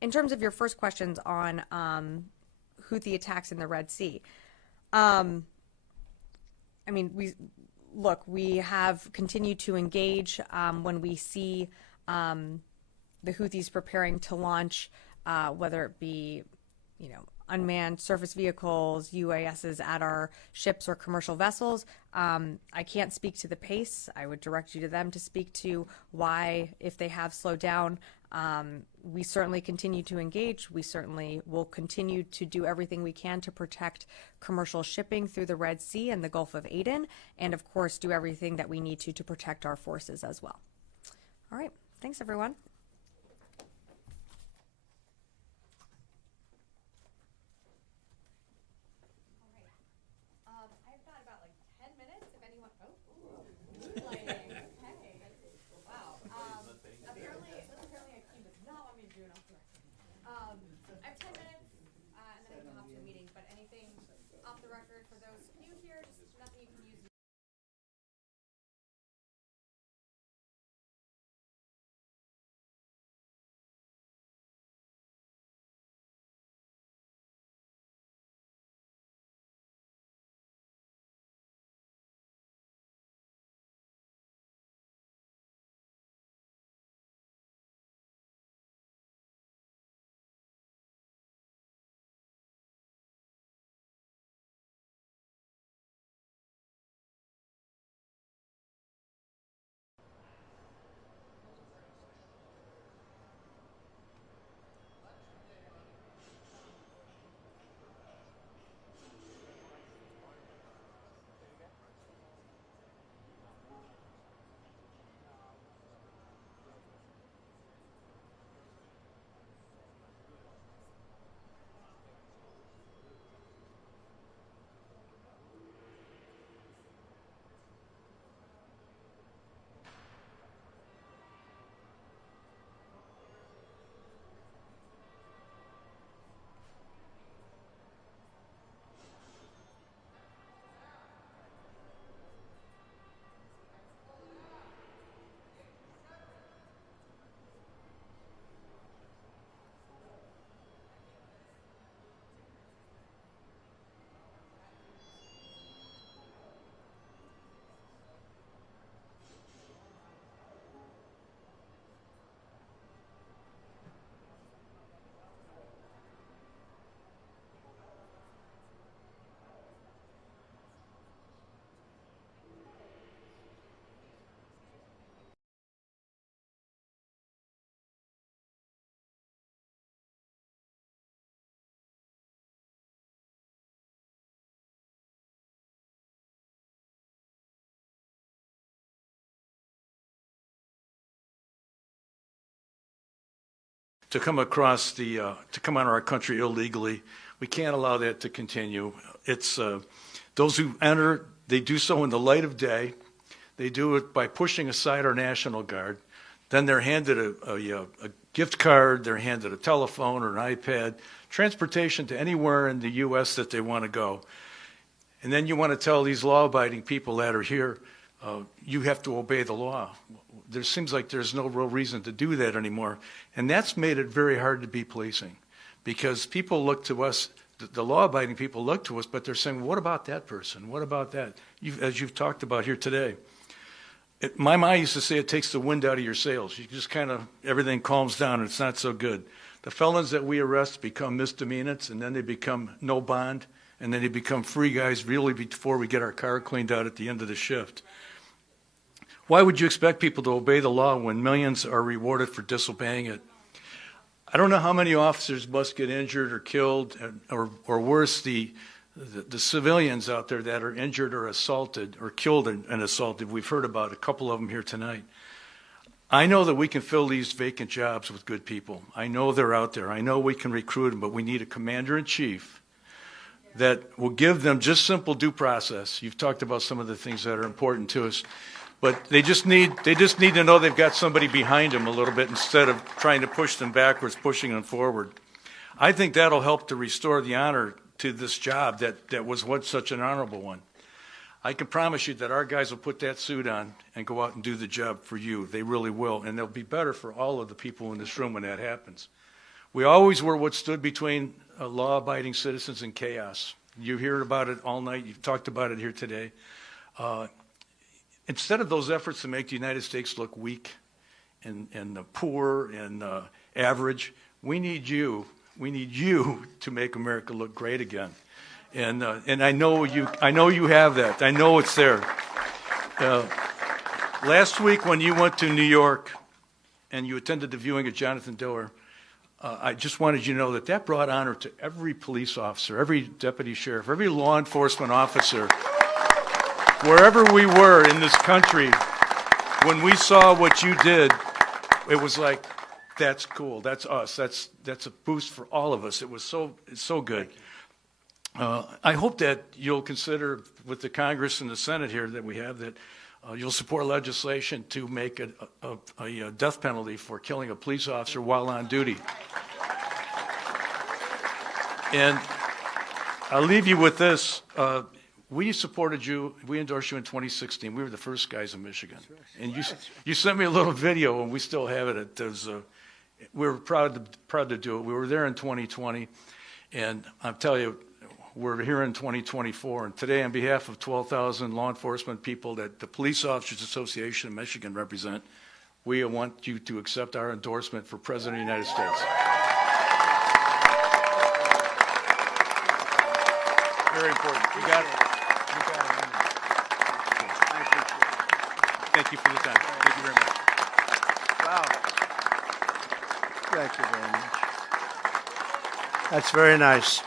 In terms of your first questions on Houthi attacks in the Red Sea, we have continued to engage when we see the Houthis preparing to launch, whether it be, unmanned surface vehicles, UASs at our ships or commercial vessels. I can't speak to the pace. I would direct you to them to speak to why, if they have slowed down. We certainly continue to engage. We certainly will continue to do everything we can to protect commercial shipping through the Red Sea and the Gulf of Aden, and of course do everything that we need to protect our forces as well. All right, thanks everyone. off the record for those new here, just nothing you can use. to come across to come out of our country illegally. We can't allow that to continue. It's those who enter, they do so in the light of day. They do it by pushing aside our National Guard. Then they're handed a gift card, they're handed a telephone or an iPad, transportation to anywhere in the U.S. that they want to go. And then you want to tell these law-abiding people that are here, you have to obey the law. There seems like there's no real reason to do that anymore. And that's made it very hard to be policing, because people look to us, the law-abiding people look to us, but they're saying, what about that person? What about that? As you've talked about here today. My mom used to say it takes the wind out of your sails. You just kind of, everything calms down and it's not so good. The felons that we arrest become misdemeanants, and then they become no bond, and then they become free guys really before we get our car cleaned out at the end of the shift. Why would you expect people to obey the law when millions are rewarded for disobeying it? I don't know how many officers must get injured or killed, or worse, the civilians out there that are injured or assaulted or killed and assaulted. We've heard about a couple of them here tonight. I know that we can fill these vacant jobs with good people. I know they're out there. I know we can recruit them, but we need a commander-in-chief that will give them just simple due process. You've talked about some of the things that are important to us, but they just need to know they've got somebody behind them a little bit instead of trying to push them backwards, pushing them forward. I think that'll help to restore the honor to this job that was once such an honorable one. I can promise you that our guys will put that suit on and go out and do the job for you. They really will, and they'll be better for all of the people in this room when that happens. We always were what stood between law-abiding citizens and chaos. You hear about it all night. You've talked about it here today. Instead of those efforts to make the United States look weak and poor and average, we need you. We need you to make America look great again. And I know you have that. I know it's there. Last week when you went to New York and you attended the viewing of Jonathan Diller, I just wanted you to know that brought honor to every police officer, every deputy sheriff, every law enforcement officer, wherever we were in this country. When we saw what you did, it was like, that's cool. That's us. That's a boost for all of us. It's so good. I hope that you'll consider with the Congress and the Senate here that we have that you'll support legislation to make a death penalty for killing a police officer while on duty. And I'll leave you with this. We supported you. We endorsed you in 2016. We were the first guys in Michigan. And you sent me a little video, and we still have it. We were proud to do it. We were there in 2020, and I'll tell you, we're here in 2024. And today, on behalf of 12,000 law enforcement people that the Police Officers Association of Michigan represent, we want you to accept our endorsement for President of the United States. Very important. You got it. Thank you for the time. Thank you very much. Wow. Thank you very much. That's very nice.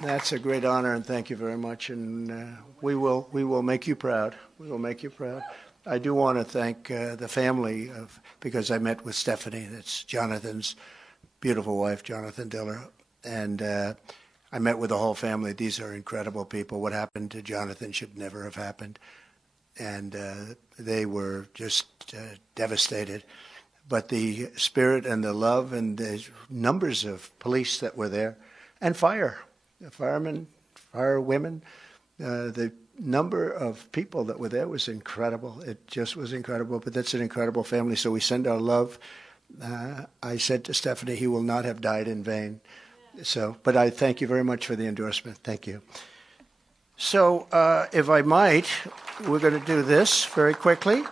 That's a great honor, and thank you very much. And we will make you proud. We will make you proud. I do want to thank the family because I met with Stephanie. That's Jonathan's beautiful wife, Jonathan Diller, and I met with the whole family. These are incredible people. What happened to Jonathan should never have happened, and they were just devastated. But the spirit and the love and the numbers of police that were there, and firemen, firewomen, the number of people that were there was incredible. It just was incredible. But that's an incredible family. So we send our love. I said to Stephanie, he will not have died in vain. So, but I thank you very much for the endorsement. Thank you. So, if I might, we're going to do this very quickly.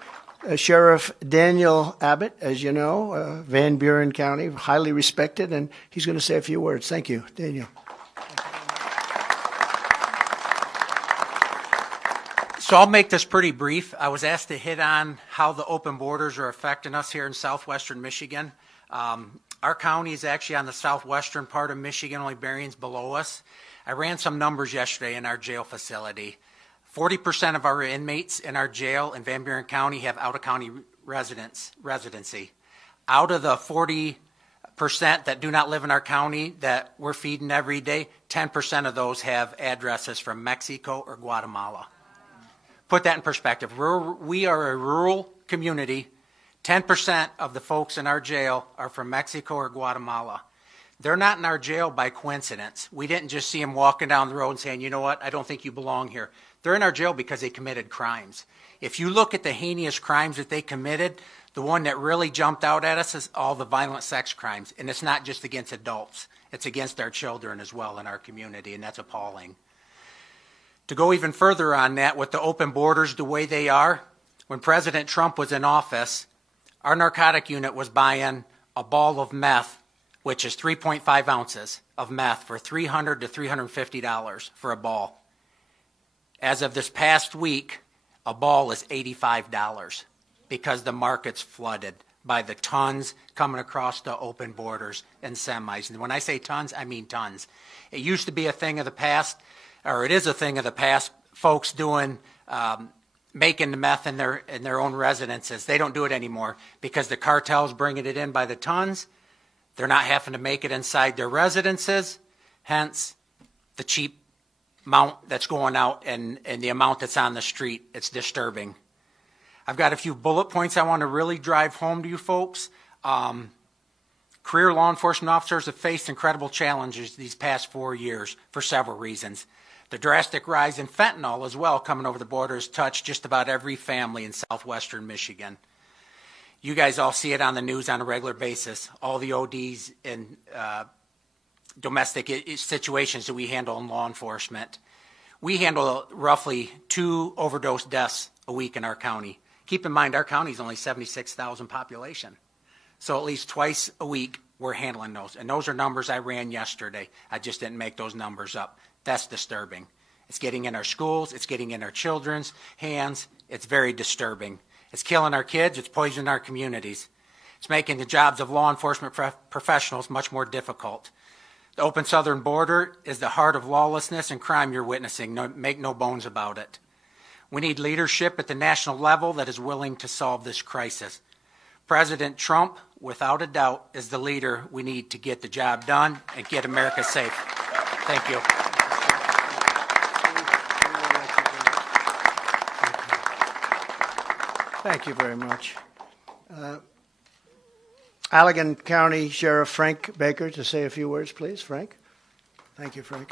Sheriff Daniel Abbott, as you know, Van Buren County, highly respected, and he's going to say a few words. Thank you, Daniel. So I'll make this pretty brief. I was asked to hit on how the open borders are affecting us here in southwestern Michigan. Our county is actually on the southwestern part of Michigan, only Berrien's below us. I ran some numbers yesterday in our jail facility. 40% of our inmates in our jail in Van Buren County have out-of-county residency. Out of the 40% that do not live in our county that we're feeding every day, 10% of those have addresses from Mexico or Guatemala. Put that in perspective. We are a rural community. 10% of the folks in our jail are from Mexico or Guatemala. They're not in our jail by coincidence. We didn't just see them walking down the road and saying, you know what, I don't think you belong here. They're in our jail because they committed crimes. If you look at the heinous crimes that they committed, the one that really jumped out at us is all the violent sex crimes. And it's not just against adults. It's against our children as well in our community, and that's appalling. To go even further on that, with the open borders the way they are, when President Trump was in office, our narcotic unit was buying a ball of meth, which is 3.5 ounces of meth, for $300 to $350 for a ball. As of this past week, a ball is $85 because the market's flooded by the tons coming across the open borders and semis. And when I say tons, I mean tons. It used to be a thing of the past, or it is a thing of the past, folks doing making the meth in their own residences. They don't do it anymore because the cartel's bringing it in by the tons. They're not having to make it inside their residences, hence the cheap amount that's going out and the amount that's on the street. It's disturbing. I've got a few bullet points I want to really drive home to you folks. Career law enforcement officers have faced incredible challenges these past 4 years for several reasons. The drastic rise in fentanyl as well coming over the border has touched just about every family in southwestern Michigan. You guys all see it on the news on a regular basis, all the ODs and domestic situations that we handle in law enforcement. We handle roughly 2 overdose deaths a week in our county. Keep in mind, our county is only 76,000 population. So at least twice a week, we're handling those. And those are numbers I ran yesterday. I just didn't make those numbers up. That's disturbing. It's getting in our schools. It's getting in our children's hands. It's very disturbing. It's killing our kids. It's poisoning our communities. It's making the jobs of law enforcement professionals much more difficult. The open southern border is the heart of lawlessness and crime you're witnessing. Make no bones about it. We need leadership at the national level that is willing to solve this crisis. President Trump, without a doubt, is the leader we need to get the job done and get America safe. Thank you. Thank you very much. Allegan County Sheriff Frank Baker to say a few words, please. Frank. Thank you, Frank.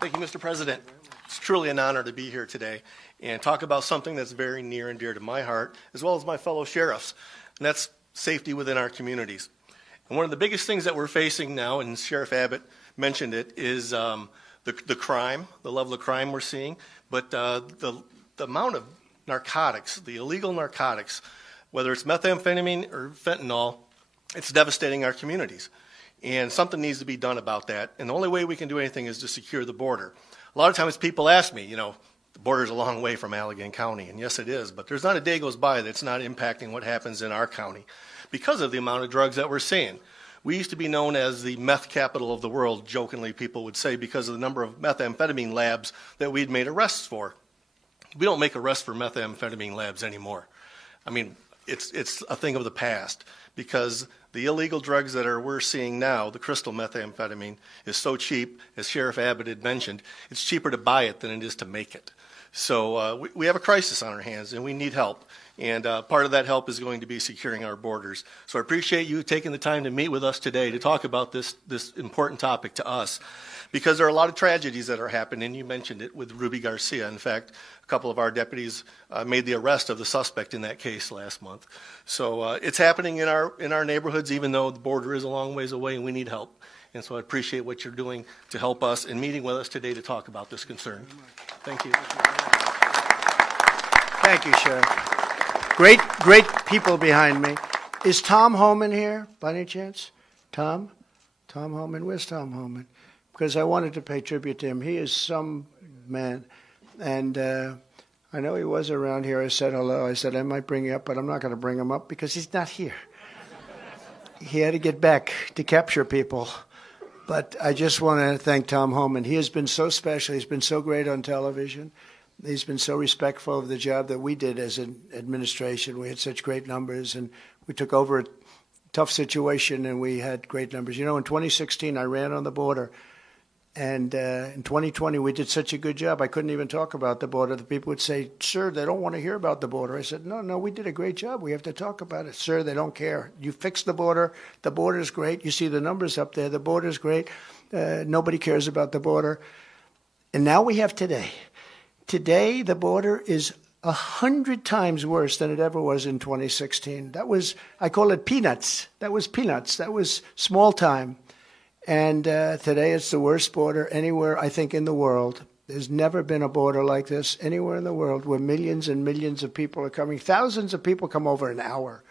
Thank you, Mr. President. It's truly an honor to be here today and talk about something that's very near and dear to my heart, as well as my fellow sheriffs, and that's safety within our communities. And one of the biggest things that we're facing now, and Sheriff Abbott mentioned it, is the crime, the level of crime we're seeing, but the amount of narcotics, the illegal narcotics, whether it's methamphetamine or fentanyl, it's devastating our communities. And something needs to be done about that. And the only way we can do anything is to secure the border. A lot of times people ask me, the border's a long way from Allegan County, and yes it is, but there's not a day goes by that's not impacting what happens in our county because of the amount of drugs that we're seeing. We used to be known as the meth capital of the world, jokingly people would say, because of the number of methamphetamine labs that we'd made arrests for. We don't make arrests for methamphetamine labs anymore. I mean, it's a thing of the past because the illegal drugs that we're seeing now, the crystal methamphetamine, is so cheap, as Sheriff Abbott had mentioned, it's cheaper to buy it than it is to make it. So we have a crisis on our hands and we need help. And part of that help is going to be securing our borders. So I appreciate you taking the time to meet with us today to talk about this important topic to us, because there are a lot of tragedies that are happening. You mentioned it with Ruby Garcia. In fact, a couple of our deputies made the arrest of the suspect in that case last month. So it's happening in our neighborhoods, even though the border is a long ways away and we need help. And so I appreciate what you're doing to help us and meeting with us today to talk about this concern. Thank you. Thank you, Sheriff. Great people behind me. Is Tom Homan here, by any chance? Tom Homan? Where's Tom Homan? Because I wanted to pay tribute to him. He is some man. And I know he was around here. I said hello. I said I might bring you up, but I'm not going to bring him up because he's not here. He had to get back to capture people. But I just want to thank Tom Homan. He has been so special. He's been so great on television. He's been so respectful of the job that we did as an administration. We had such great numbers, and we took over a tough situation, and we had great numbers. In 2016, I ran on the border, and in 2020, we did such a good job, I couldn't even talk about the border. The people would say, sir, they don't want to hear about the border. I said, no, we did a great job. We have to talk about it. Sir, they don't care. You fixed the border. The border's great. You see the numbers up there. The border's great. Nobody cares about the border. And now we have today. Today, the border is 100 times worse than it ever was in 2016. I call it peanuts. That was peanuts. That was small time. And today it's the worst border anywhere, I think, in the world. There's never been a border like this anywhere in the world where millions and millions of people are coming. Thousands of people come over an hour.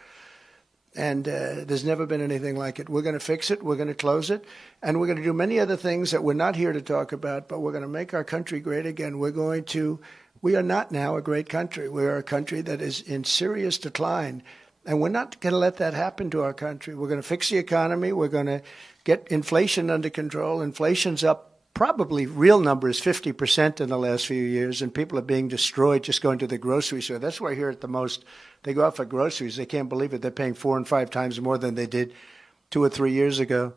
And there's never been anything like it. We're going to fix it. We're going to close it. And we're going to do many other things that we're not here to talk about, but we're going to make our country great again. We are not now a great country. We are a country that is in serious decline. And we're not going to let that happen to our country. We're going to fix the economy. We're going to get inflation under control. Inflation's up. Probably real number is 50% in the last few years, and people are being destroyed just going to the grocery store. That's where I hear it the most. They go out for groceries. They can't believe it. They're paying 4 and 5 times more than they did 2 or 3 years ago.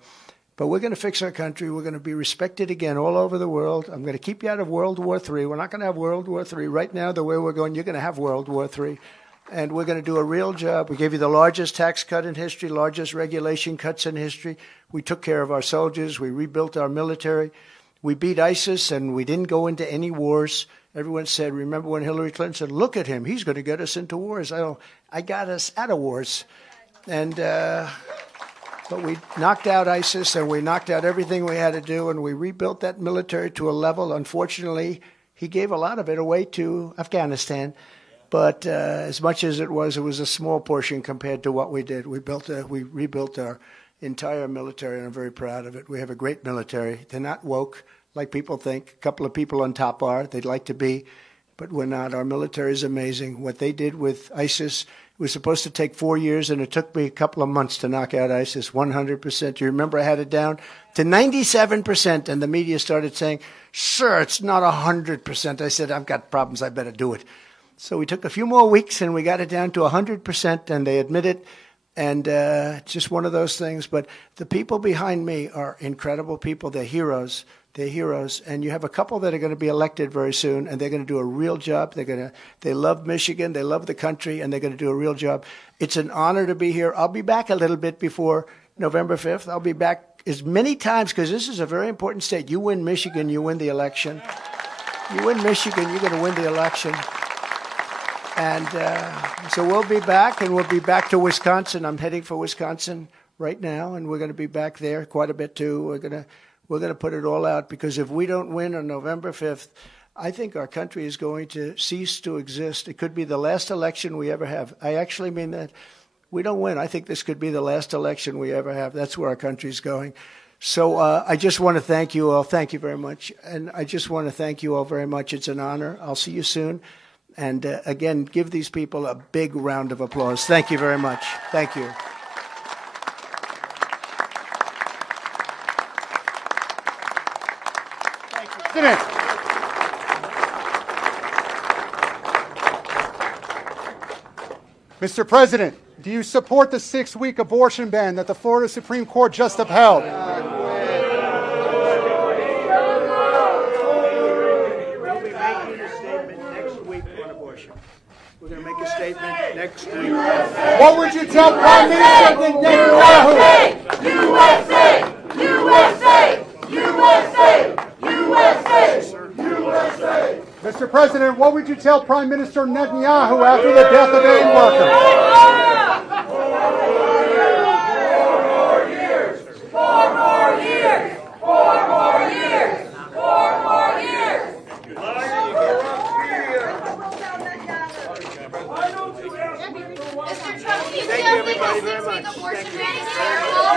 But we're going to fix our country. We're going to be respected again all over the world. I'm going to keep you out of World War III. We're not going to have World War III. Right now, the way we're going, you're going to have World War III. And we're going to do a real job. We gave you the largest tax cut in history, largest regulation cuts in history. We took care of our soldiers. We rebuilt our military. We beat ISIS, and we didn't go into any wars. Everyone said, remember when Hillary Clinton said, look at him, he's going to get us into wars. I got us out of wars. And but we knocked out ISIS, and we knocked out everything we had to do, and we rebuilt that military to a level. Unfortunately, he gave a lot of it away to Afghanistan. But as much as it was a small portion compared to what we did. We rebuilt our entire military, and I'm very proud of it. We have a great military. They're not woke like people think. A couple of people on top are. They'd like to be, but we're not. Our military is amazing. What they did with ISIS, it was supposed to take 4 years, and it took me a couple of months to knock out ISIS, 100%. You remember I had it down to 97%, and the media started saying, sir, it's not 100%. I said, I've got problems. I better do it. So we took a few more weeks, and we got it down to 100%, and they admit it. And it's just one of those things. But the people behind me are incredible people. They're heroes. They're heroes. And you have a couple that are going to be elected very soon, and they're going to do a real job. They love Michigan. They love the country, and they're going to do a real job. It's an honor to be here. I'll be back a little bit before November 5th. I'll be back as many times because this is a very important state. You win Michigan, you win the election. You win Michigan, you're going to win the election. And so we'll be back, and we'll be back to Wisconsin. I'm heading for Wisconsin right now, and we're going to be back there quite a bit too. We're going to put it all out, because if we don't win on November 5th, I think our country is going to cease to exist. It could be the last election we ever have. I actually mean that. We don't win. I think this could be the last election we ever have. That's where our country's going. So I just want to thank you all. Thank you very much. And I just want to thank you all very much. It's an honor. I'll see you soon. And again, give these people a big round of applause. Thank you very much. Thank you. President. Mr. President, do you support the 6-week abortion ban that the Florida Supreme Court just upheld? We'll be making a statement next week on abortion. We're going to make a statement next week. What would you tell Prime Minister Netanyahu? USA! USA! USA! USA! USA! Mr. President, what would you tell Prime Minister Netanyahu after the death of aid workers? 4 more years! 4 more years! 4 more years! Mr. Trump, do you still think a 6-week abortion ban is terrible?